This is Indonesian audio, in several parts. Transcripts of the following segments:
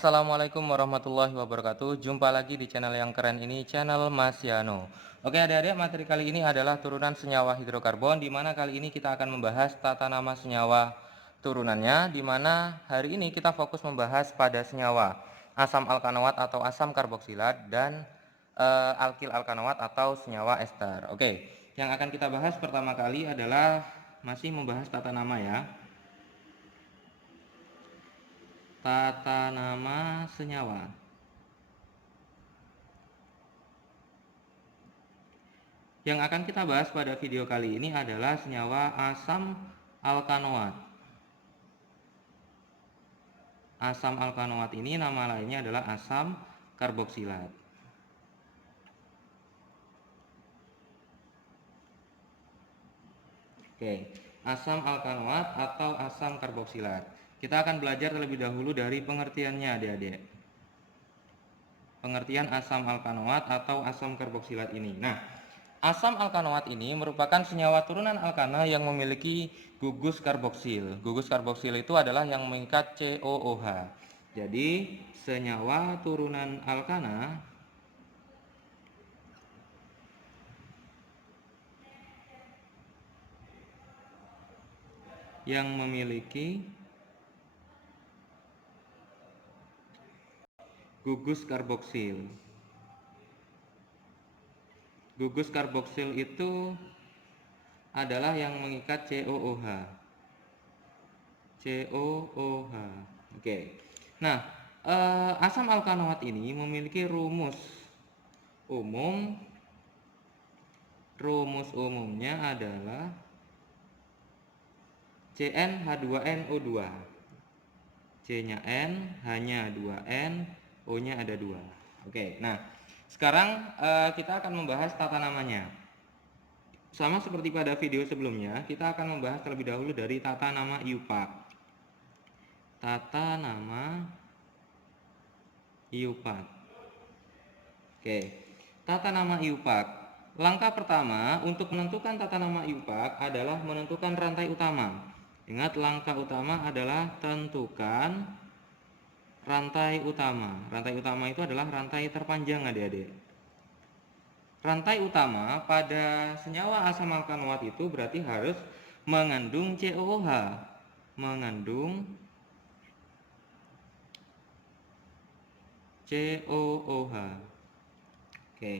Assalamualaikum warahmatullahi wabarakatuh. Jumpa lagi di channel yang keren ini, channel Mas Yano. Oke adik-adik, materi kali ini adalah turunan senyawa hidrokarbon, di mana kali ini kita akan membahas tata nama senyawa turunannya, di mana hari ini kita fokus membahas pada senyawa asam alkanoat atau asam karboksilat dan alkil alkanoat atau senyawa ester. Oke, yang akan kita bahas pertama kali adalah masih membahas tata nama ya. Tata nama senyawa. Yang akan kita bahas pada video kali ini adalah senyawa asam alkanoat. Asam alkanoat ini nama lainnya adalah asam karboksilat. Oke, asam alkanoat atau asam karboksilat. Kita akan belajar terlebih dahulu dari pengertiannya, adik-adik. Pengertian asam alkanoat atau asam karboksilat ini. Nah, asam alkanoat ini merupakan senyawa turunan alkana yang memiliki gugus karboksil. Gugus karboksil itu adalah yang mengikat COOH. Jadi, senyawa turunan alkana yang memiliki gugus karboksil. Gugus karboksil itu adalah yang mengikat COOH. COOH. Oke. Nah, asam alkanoat ini memiliki rumus umum. Rumus umumnya adalah CnH2nO2. C-nya N, H-nya 2N, O-nya ada 2. Oke, nah sekarang kita akan membahas tata namanya. Sama seperti pada video sebelumnya, kita akan membahas terlebih dahulu dari tata nama IUPAC. Tata nama IUPAC. Oke, tata nama IUPAC. Langkah pertama untuk menentukan tata nama IUPAC adalah menentukan rantai utama. Ingat, langkah utama adalah tentukan rantai utama. Rantai utama itu adalah rantai terpanjang, adik-adik. Rantai utama pada senyawa asam alkanoat itu berarti harus mengandung COOH. Mengandung COOH. Oke.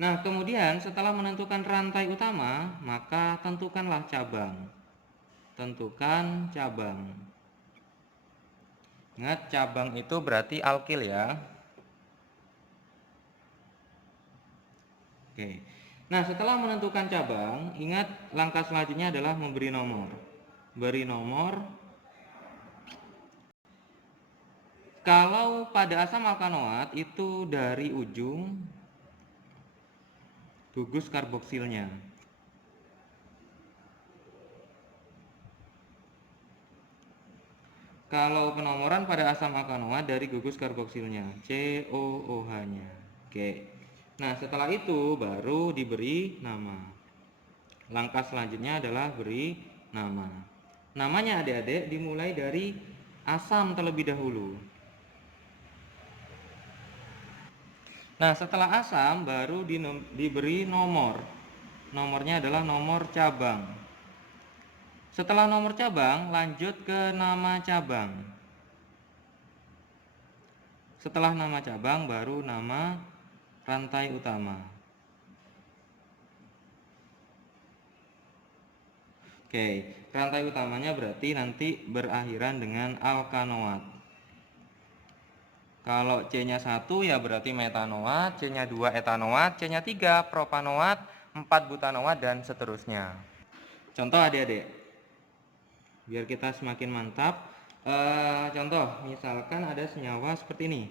Nah, kemudian setelah menentukan rantai utama, maka tentukanlah cabang. Tentukan cabang. Ingat, cabang itu berarti alkil ya. Oke. Nah, setelah menentukan cabang, ingat langkah selanjutnya adalah memberi nomor. Beri nomor. Kalau pada asam alkanoat itu dari ujung gugus karboksilnya. Kalau penomoran pada asam alkanoat dari gugus karboksilnya, COOH-nya. Oke. Nah, setelah itu baru diberi nama. Langkah selanjutnya adalah beri nama. Namanya adik-adik dimulai dari asam terlebih dahulu. Nah, setelah asam baru diberi nomor. Nomornya adalah nomor cabang. Setelah nomor cabang, lanjut ke nama cabang. Setelah nama cabang, baru nama rantai utama. Oke, rantai utamanya berarti nanti berakhiran dengan alkanoat. Kalau C-nya 1 ya berarti metanoat, C-nya 2 etanoat, C-nya 3 propanoat, 4 butanoat, dan seterusnya. Contoh adik-adik, biar kita semakin mantap. Contoh, misalkan ada senyawa seperti ini.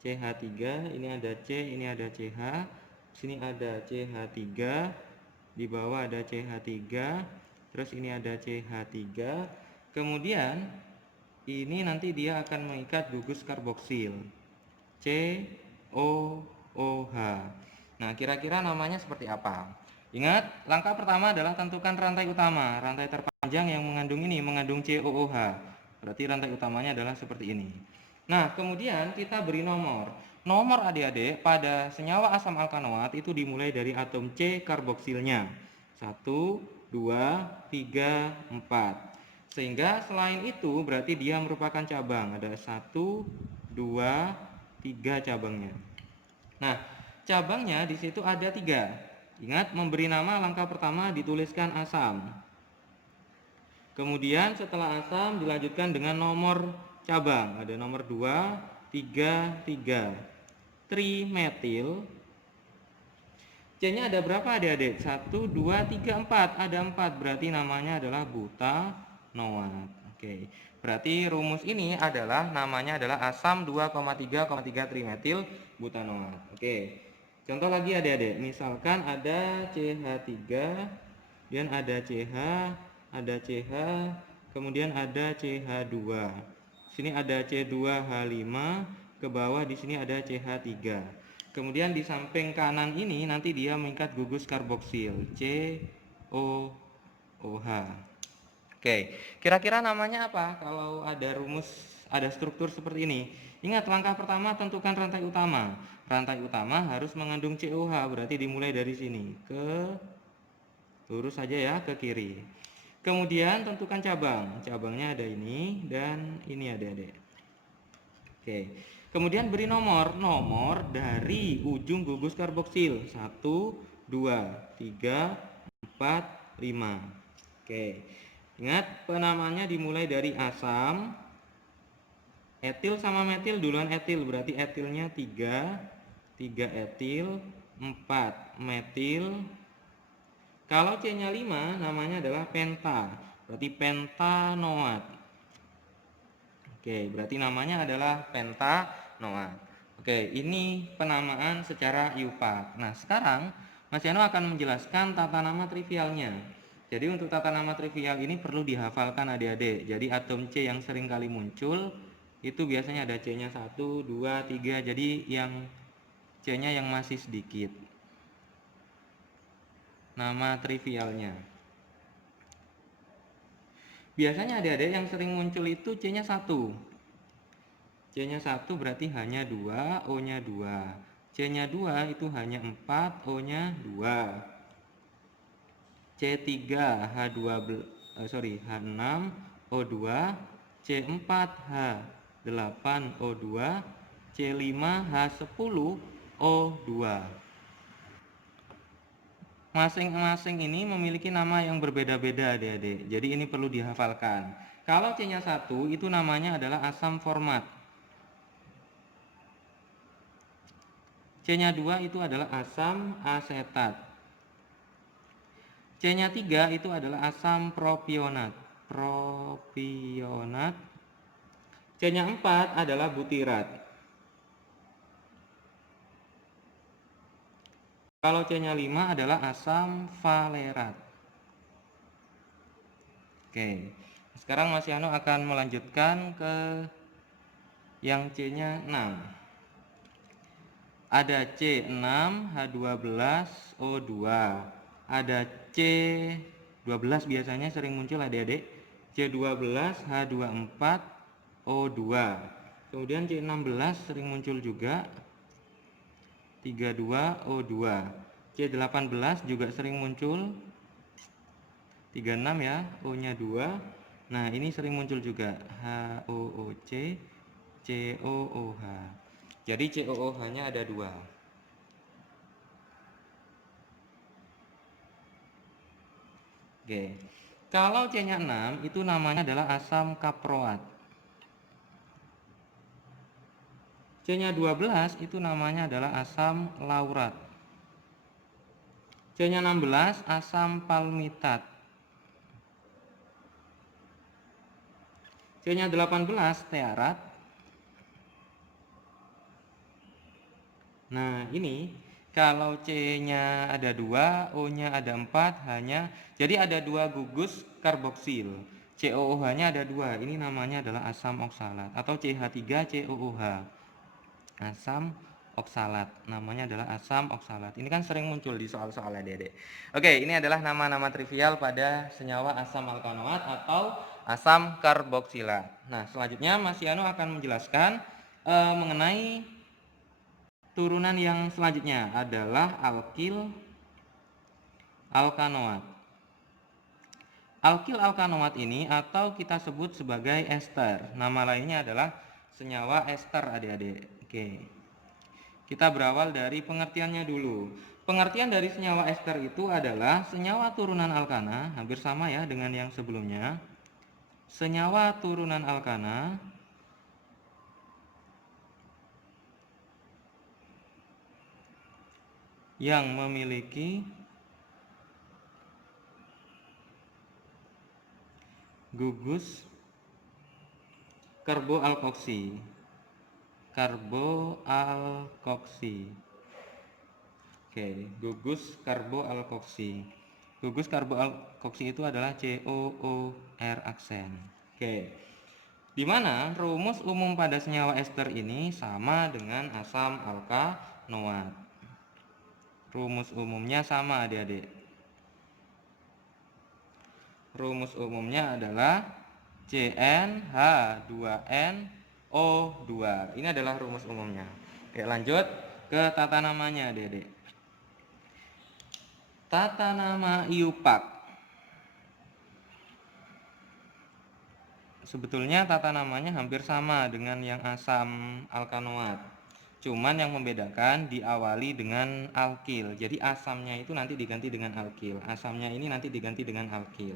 CH3, ini ada C, ini ada CH, sini ada CH3, di bawah ada CH3, terus ini ada CH3. Kemudian ini nanti dia akan mengikat gugus karboksil COOH. Nah, kira-kira namanya seperti apa? Ingat, langkah pertama adalah tentukan rantai utama, rantai terpanjang yang mengandung ini, mengandung COOH. Berarti rantai utamanya adalah seperti ini. Nah, kemudian kita beri nomor. Nomor adik-adik pada senyawa asam alkanoat itu dimulai dari atom C karboksilnya. 1, 2, 3, 4. Sehingga selain itu berarti dia merupakan cabang. Ada 1, 2, 3 cabangnya. Nah, cabangnya di situ ada 3. Ingat, memberi nama langkah pertama dituliskan asam. Kemudian setelah asam dilanjutkan dengan nomor cabang. Ada nomor 2, 3, 3. Trimetil. C-nya ada berapa adik-adik? 1, 2, 3, 4. Ada 4, berarti namanya adalah butanoat. Oke, berarti rumus ini adalah namanya adalah asam 2,3,3 trimetil butanoat. Oke, contoh lagi adik-adik. Misalkan ada CH3, kemudian ada CH, ada CH, kemudian ada CH2. Sini ada C2H5, ke bawah di sini ada CH3. Kemudian di samping kanan ini nanti dia mengikat gugus karboksil COOH. Oke, kira-kira namanya apa kalau ada rumus, ada struktur seperti ini? Ingat, langkah pertama tentukan rantai utama. Rantai utama harus mengandung COH, berarti dimulai dari sini lurus saja ya ke kiri. Kemudian tentukan cabang. Cabangnya ada ini dan ini adik-adik. Oke. Kemudian beri nomor dari ujung gugus karboksil. 1, 2, 3, 4, 5. Oke. Ingat, penamaannya dimulai dari asam. Etil sama metil, duluan etil, berarti etilnya 3, 3 etil, 4 metil. Kalau C-nya 5, namanya adalah penta, berarti pentanoat. Oke, berarti namanya adalah pentanoat. Oke, ini penamaan secara IUPAC. Nah, sekarang Mas Yano akan menjelaskan tata nama trivialnya. Jadi untuk tata nama trivial ini perlu dihafalkan adik-adik. Jadi atom C yang sering kali muncul itu biasanya ada C-nya 1, 2, 3. Jadi yang C-nya yang masih sedikit. Nama trivialnya. Biasanya adik-adik yang sering muncul itu C-nya 1. C-nya 1 berarti hanya 2, O-nya 2. C-nya 2 itu hanya 4, O-nya 2. C3 H6 O2, C4 H8 O2, C5 H10 O2. Masing-masing ini memiliki nama yang berbeda-beda adik-adik. Jadi ini perlu dihafalkan. Kalau C-nya 1 itu namanya adalah asam format. C-nya 2 itu adalah asam asetat. C-nya 3 itu adalah asam propionat. C-nya 4 adalah butirat. Kalau C-nya 5 adalah asam valerat. Oke, sekarang Mas Yano akan melanjutkan ke yang C-nya 6. Ada C6 H12O2. Ada C12 biasanya sering muncul adik-adik. C12 H24O2. Kemudian C16 sering muncul juga. 32O2. C18 juga sering muncul. 36 ya, O-nya 2. Nah, ini sering muncul juga. HOOC, COOH. Jadi COOH-nya ada 2. Oke. Kalau C-nya 6 itu namanya adalah asam kaproat. C-nya 12 itu namanya adalah asam laurat. C-nya 16 asam palmitat. C-nya 18 stearat. Nah, ini kalau C-nya ada 2, O-nya ada 4, H-nya. Jadi ada 2 gugus karboksil. COOH-nya ada 2. Ini namanya adalah asam oksalat atau CH3COOH. Asam oksalat. Namanya adalah asam oksalat. Ini kan sering muncul di soal-soal adik-adik. Oke, ini adalah nama-nama trivial pada senyawa asam alkanoat atau asam karboksilat. Nah, selanjutnya Mas Yano akan menjelaskan mengenai turunan yang selanjutnya adalah alkil alkanoat. Alkil alkanoat ini atau kita sebut sebagai ester. Nama lainnya adalah senyawa ester, adik-adik. Oke. Kita berawal dari pengertiannya dulu. Pengertian dari senyawa ester itu adalah senyawa turunan alkana, hampir sama ya dengan yang sebelumnya. Senyawa turunan alkana yang memiliki gugus karboalkoksi. Oke, gugus karboalkoksi. Gugus karboalkoksi itu adalah COOR aksen. Oke. Di mana rumus umum pada senyawa ester ini sama dengan asam alkanoat. Rumus umumnya sama, adik-adik. Rumus umumnya adalah CnH2nO2. Ini adalah rumus umumnya. Oke, lanjut ke tata namanya, adik-adik. Tata nama IUPAC. Sebetulnya tata namanya hampir sama dengan yang asam alkanoat. Cuman yang membedakan diawali dengan alkil. Jadi asamnya itu nanti diganti dengan alkil. Asamnya ini nanti diganti dengan alkil.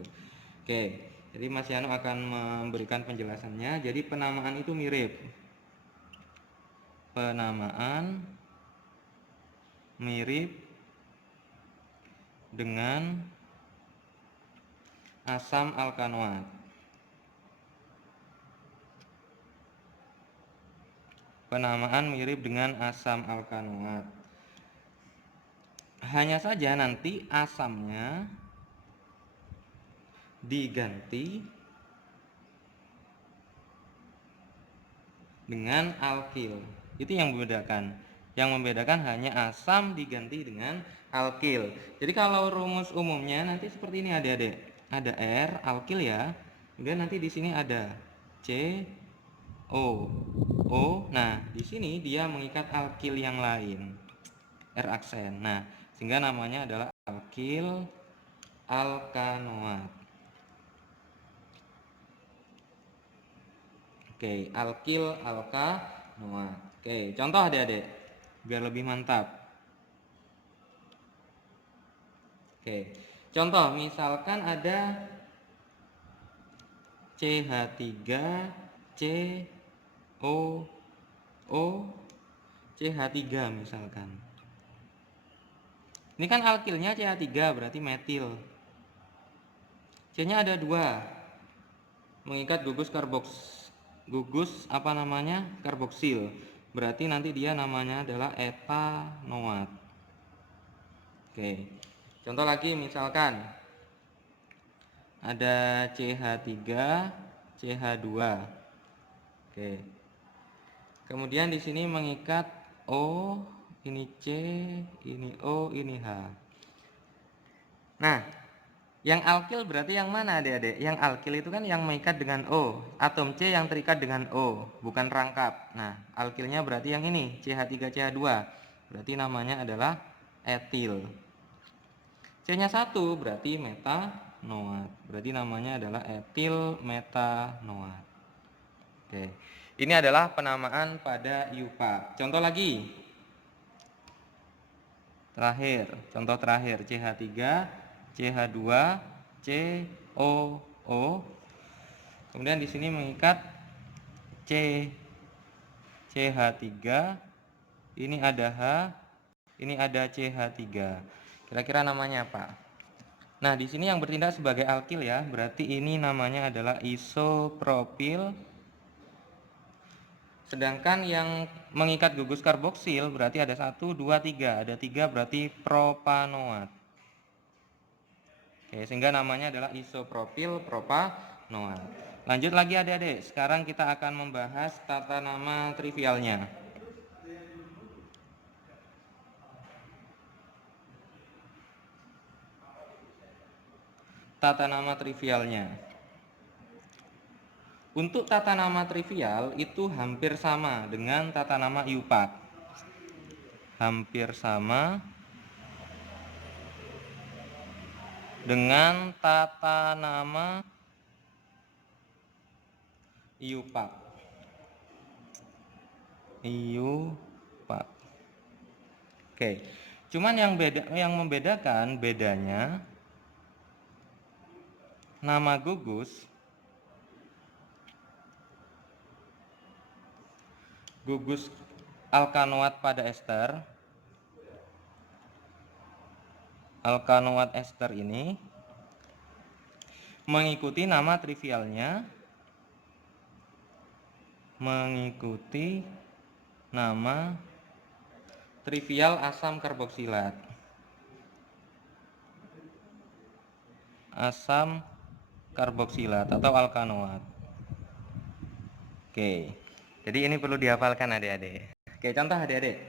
Oke, jadi Mas Yano akan memberikan penjelasannya. Jadi penamaan itu mirip. Penamaan mirip dengan asam alkanoat. Penamaan mirip dengan asam alkanoat. Hanya saja nanti asamnya diganti dengan alkil. Itu yang membedakan. Yang membedakan hanya asam diganti dengan alkil. Jadi kalau rumus umumnya nanti seperti ini, adik-adik. Ada R, alkil ya. Kemudian nanti di sini ada C, O. Nah, di sini dia mengikat alkil yang lain. R aksen. Nah, sehingga namanya adalah alkil alkanoat. Oke, alkil alkanoat. Oke, contoh adik-adik biar lebih mantap. Oke. Contoh misalkan ada CH3COO CH3 misalkan. Ini kan alkilnya CH3 berarti metil. C-nya ada 2. Mengikat gugus karboksil. Berarti nanti dia namanya adalah etanoat. Oke. Contoh lagi misalkan ada CH3 CH2. Oke. Kemudian di sini mengikat O, ini C, ini O, ini H. Nah, yang alkil berarti yang mana, adik-adik? Yang alkil itu kan yang mengikat dengan O. Atom C yang terikat dengan O, bukan rangkap. Nah, alkilnya berarti yang ini, CH3 CH2. Berarti namanya adalah etil. C-nya 1 berarti metanoat. Berarti namanya adalah etil metanoat. Oke. Ini adalah penamaan pada IUPAC. Contoh lagi. Contoh terakhir CH3, CH2, COO. Kemudian di sini mengikat CH3. Ini ada H, ini ada CH3. Kira-kira namanya apa? Nah, di sini yang bertindak sebagai alkil ya, berarti ini namanya adalah isopropil. Sedangkan yang mengikat gugus karboksil berarti ada 1, 2, 3. Ada 3 berarti propanoat. Oke, sehingga namanya adalah isopropil propanoat. Lanjut lagi adik-adik. Sekarang kita akan membahas tata nama trivialnya. Tata nama trivialnya. Untuk tata nama trivial itu hampir sama dengan tata nama IUPAC. Hampir sama dengan tata nama IUPAC. IUPAC. Oke. Cuman yang membedakan bedanya nama gugus alkanoat pada ester. Alkanoat ester ini mengikuti nama trivialnya, mengikuti nama trivial asam karboksilat. Asam karboksilat atau alkanoat. Oke. Jadi ini perlu dihafalkan adik-adik. Oke, contoh adik-adik.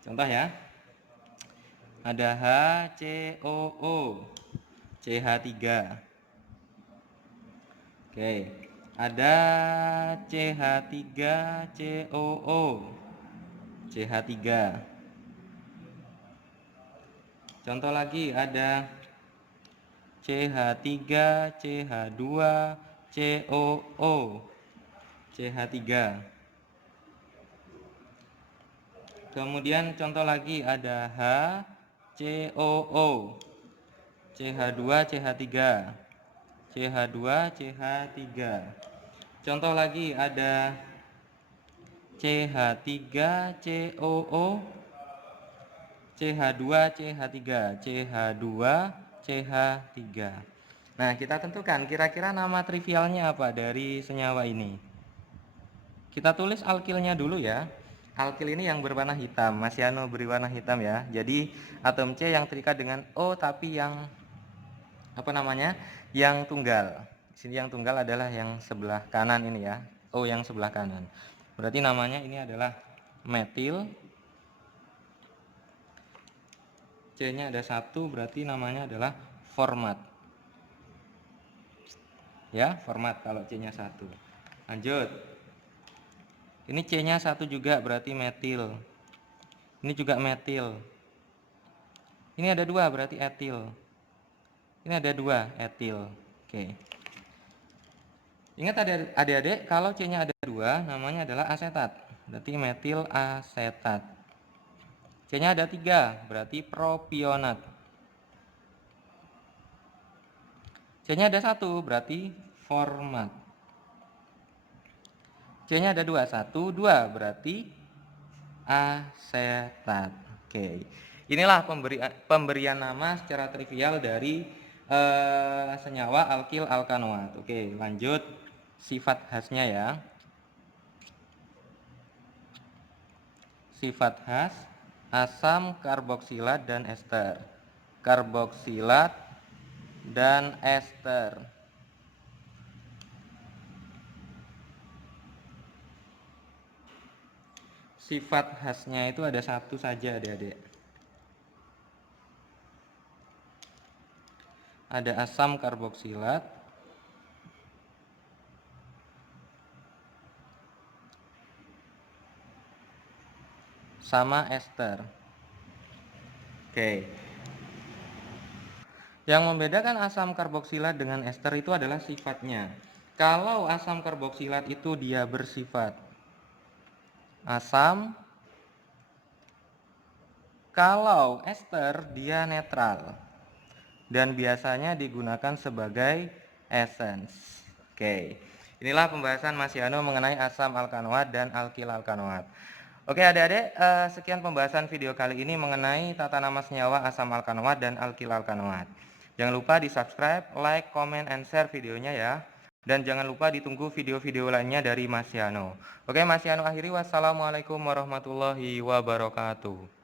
Contoh ya. Ada HCOO, CH3. Oke. Ada CH3COO, CH3. Contoh lagi ada CH3CH2COO, CH3. Kemudian contoh lagi ada HCOO, CH2CH3, CH2CH3. Contoh lagi ada CH3COO, CH2CH3, CH2CH3. Nah, kita tentukan kira-kira nama trivialnya apa dari senyawa ini. Kita tulis alkilnya dulu ya. Alkil ini yang berwarna hitam, Mas Yano beri warna hitam ya. Jadi atom C yang terikat dengan O tapi yang yang tunggal. Di sini yang tunggal adalah yang sebelah kanan ini ya. O yang sebelah kanan. Berarti namanya ini adalah metil. C-nya ada 1, berarti namanya adalah format. Ya, format kalau C-nya 1. Lanjut. Ini C-nya 1 juga, berarti metil. Ini juga metil. Ini ada 2, berarti etil. Ini ada 2, etil. Oke. Ingat adik-adik, kalau C-nya ada 2, namanya adalah asetat. Berarti metil asetat. C-nya ada 3, berarti propionat. C-nya ada 1, berarti format. C-nya ada 2, 1, 2, berarti asetat. Oke. Inilah pemberian nama secara trivial dari senyawa alkil alkanoat. Oke, lanjut sifat khasnya ya. Sifat khas asam karboksilat dan ester. Karboksilat dan ester. Sifat khasnya itu ada 1 saja adik-adik. Ada asam karboksilat sama ester. Oke. Yang membedakan asam karboksilat dengan ester itu adalah sifatnya. Kalau asam karboksilat itu dia bersifat asam, kalau ester dia netral dan biasanya digunakan sebagai essence. Oke, inilah pembahasan Mas Yano mengenai asam alkanoat dan alkil alkanoat. Oke adik-adik, sekian pembahasan video kali ini mengenai tata nama senyawa asam alkanoat dan alkil alkanoat. Jangan lupa di subscribe, like, comment, and share videonya ya. Dan jangan lupa ditunggu video-video lainnya dari Mas Yano. Oke, Mas Yano akhiri. Wassalamualaikum warahmatullahi wabarakatuh.